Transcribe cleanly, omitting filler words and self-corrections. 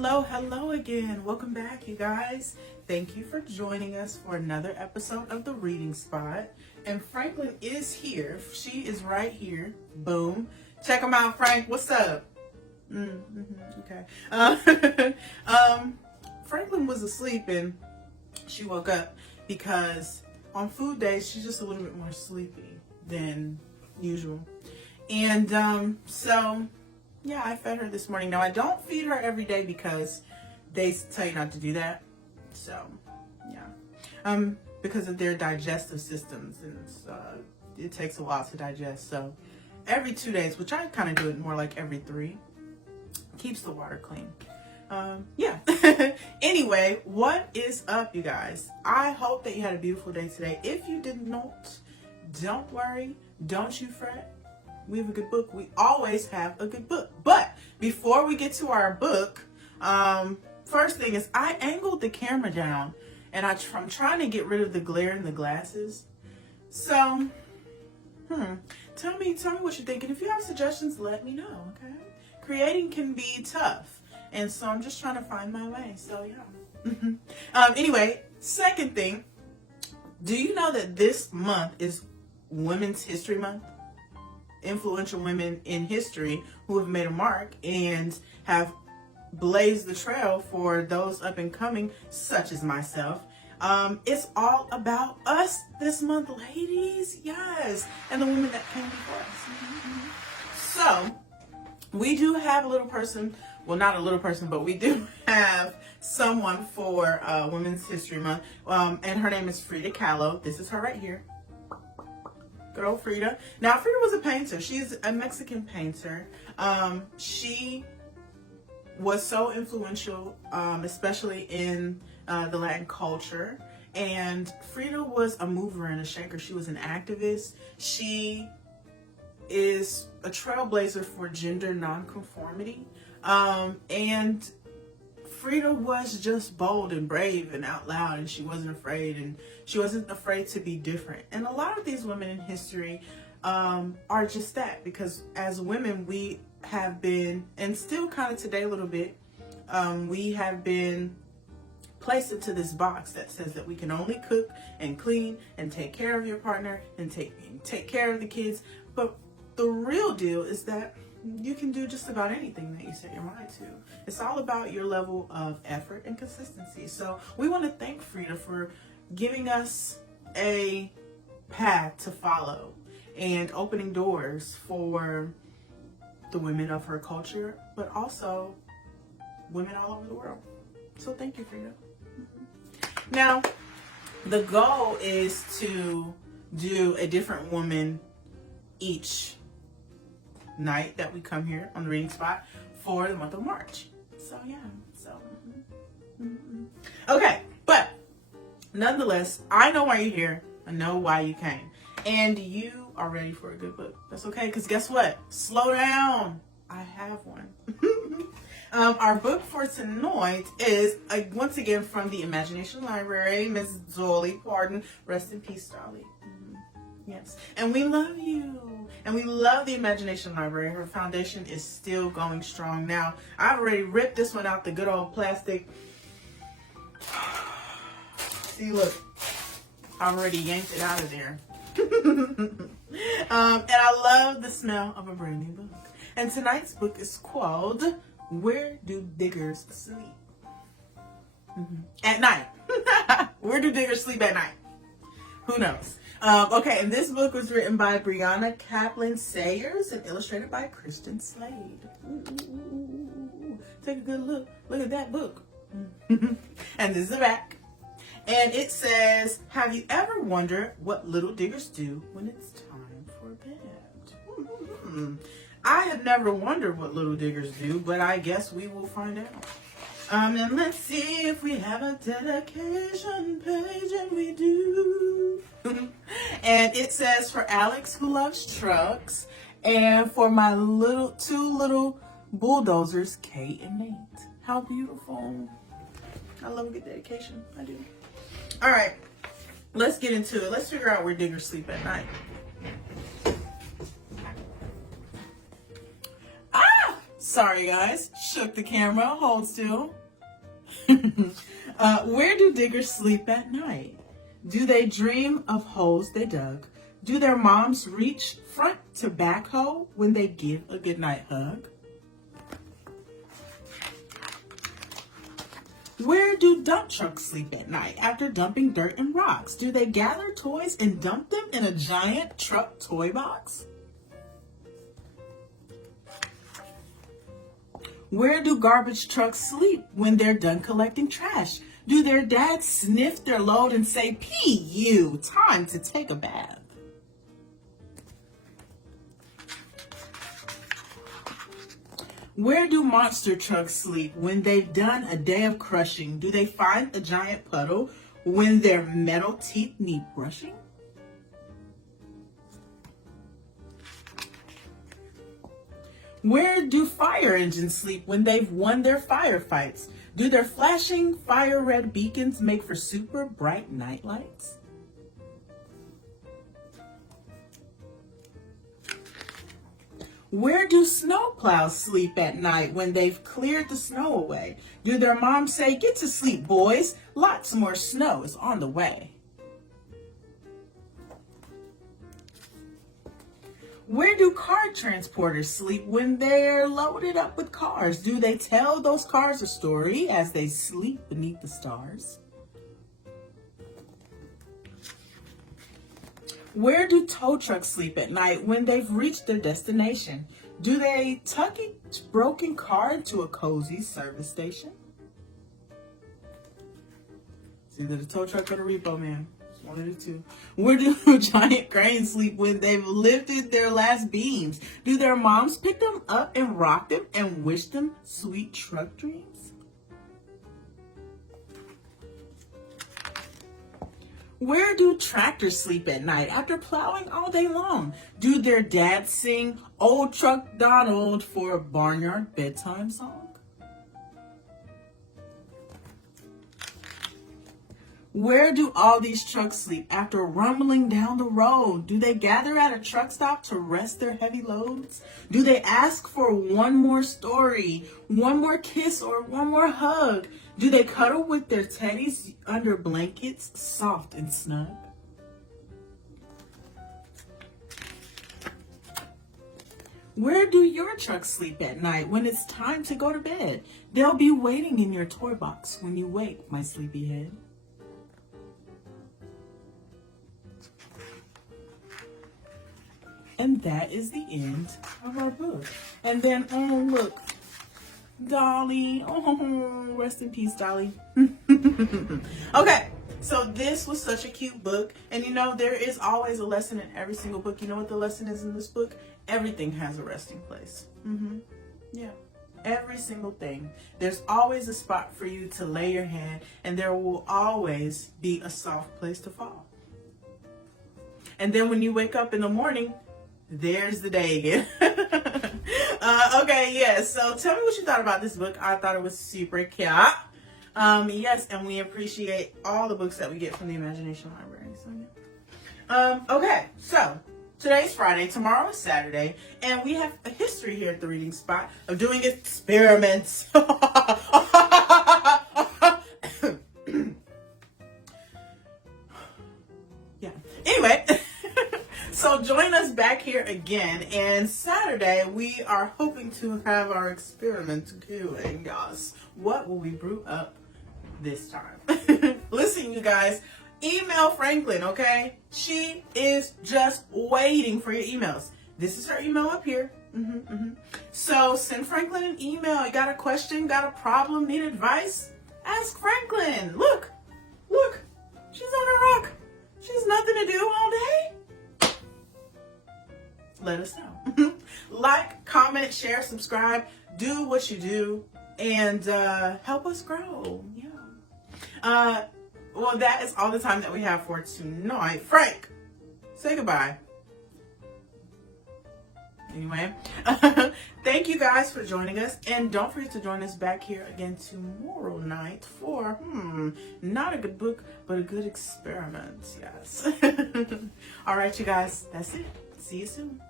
Hello again. Welcome back, you guys. Thank you for joining us for another episode of The Reading Spot. And Franklin is here. She is right here. Boom. Check him out, Frank. What's up? Okay. Franklin was asleep and she woke up because on food days, she's just a little bit more sleepy than usual. And yeah, I fed her this morning. Now, I don't feed her every day because they tell you not to do that. So, yeah. Because of their digestive systems, and it takes a while to digest. So, every 2 days, which I kind of do it more like every 3, keeps the water clean. Yeah. Anyway, what is up, you guys? I hope that you had a beautiful day today. If you did not, don't worry. Don't you fret. We have a good book. We always have a good book. But before we get to our book, first thing is I angled the camera down and I'm trying to get rid of the glare in the glasses. So, tell me what you're thinking. If you have suggestions, let me know, okay? Creating can be tough. And so I'm just trying to find my way. So, yeah. Anyway, second thing, do you know that this month is Women's History Month? Influential women in history who have made a mark and have blazed the trail for those up and coming, such as myself. It's all about us this month, ladies. Yes. And the women that came before us. So, we do have a little person. Well, not a little person, but we do have someone for Women's History Month. And her name is Frida Kahlo. This is her right here. Good old Frida. Now, Frida was a painter. She's a Mexican painter. She was so influential, especially in the Latin culture. And Frida was a mover and a shaker. She was an activist. She is a trailblazer for gender nonconformity. And Frida was just bold and brave and out loud, and she wasn't afraid, and she wasn't afraid to be different. And a lot of these women in history are just that, because as women, we have been, and still kind of today a little bit, we have been placed into this box that says that we can only cook and clean and take care of your partner and take care of the kids. But the real deal is that you can do just about anything that you set your mind to. It's all about your level of effort and consistency. So we want to thank Frida for giving us a path to follow and opening doors for the women of her culture, but also women all over the world. So thank you, Frida. Now, the goal is to do a different woman each night that we come here on the Reading Spot for the month of March. So yeah, okay, but nonetheless, I know why you're here. I know why you came, and you are ready for a good book. That's okay, because guess what? Slow down. I have one. Our book for tonight is once again from the Imagination Library, Miss Dolly Parton. Rest in peace, Dolly. Yes, and we love you. And we love the Imagination Library. Her foundation is still going strong. Now, I've already ripped this one out the good old plastic. See, look. I've already yanked it out of there. And I love the smell of a brand new book. And tonight's book is called Where Do Diggers Sleep? At night. Where do diggers sleep at night? Who knows? Okay, and this book was written by Brianna Caplan Sayres and illustrated by Slade. Take a good look. Look at that book. And this is the back. And it says, have you ever wondered what little diggers do when it's time for bed? I have never wondered what little diggers do, but I guess we will find out. And let's see if we have a dedication page, and we do. And it says, for Alex who loves trucks, and for my two little bulldozers, Kate and Nate. How beautiful. I love a good dedication. I do. All right, let's get into it. Let's figure out where diggers sleep at night. Sorry guys, shook the camera, hold still. Where do diggers sleep at night? Do they dream of holes they dug? Do their moms reach front to backhoe when they give a goodnight hug? Where do dump trucks sleep at night after dumping dirt and rocks? Do they gather toys and dump them in a giant truck toy box? Where do garbage trucks sleep when they're done collecting trash? Do their dads sniff their load and say, "P.U., time to take a bath"? Where do monster trucks sleep when they've done a day of crushing? Do they find a giant puddle when their metal teeth need brushing? Where do fire engines sleep when they've won their firefights? Do their flashing fire red beacons make for super bright night lights? Where do snowplows sleep at night when they've cleared the snow away? Do their moms say, "Get to sleep, boys, lots more snow is on the way"? Where do car transporters sleep when they're loaded up with cars? Do they tell those cars a story as they sleep beneath the stars? Where do tow trucks sleep at night when they've reached their destination? Do they tuck each broken car into a cozy service station? It's either the tow truck or the repo man. It's one of the two. Where do giant cranes sleep when they've lifted their last beams? Do their moms pick them up and rock them and wish them sweet truck dreams? Where do tractors sleep at night after plowing all day long? Do their dads sing "Old Truck Donald" for a barnyard bedtime song? Where do all these trucks sleep after rumbling down the road? Do they gather at a truck stop to rest their heavy loads? Do they ask for one more story, one more kiss, or one more hug? Do they cuddle with their teddies under blankets, soft and snug? Where do your trucks sleep at night when it's time to go to bed? They'll be waiting in your toy box when you wake, my sleepyhead. And that is the end of our book. And then, oh, look, Dolly. Oh, rest in peace, Dolly. Okay, so this was such a cute book. And you know, there is always a lesson in every single book. You know what the lesson is in this book? Everything has a resting place. Yeah, every single thing. There's always a spot for you to lay your head, and there will always be a soft place to fall. And then when you wake up in the morning, there's the day again. Okay, yes. So tell me what you thought about this book. I thought it was super cute. Yes, and we appreciate all the books that we get from the Imagination Library. So yeah. Okay, so today's Friday, tomorrow is Saturday, and we have a history here at the Reading Spot of doing experiments. Yeah. Anyway. So join us back here again, and Saturday we are hoping to have our experiment going, guys. What will we brew up this time? Listen, you guys, email Franklin, okay? She is just waiting for your emails. This is her email up here. So send Franklin an email. You got a question, got a problem, need advice? Ask Franklin. Look, she's on a rock. She has nothing to do all day. Let us know. Like, comment, share, subscribe, do what you do, and help us grow. Yeah. Well, that is all the time that we have for tonight. Frank, say goodbye. Anyway, thank you guys for joining us, and don't forget to join us back here again tomorrow night for not a good book, but a good experiment. Yes. All right, you guys, that's it. See you soon.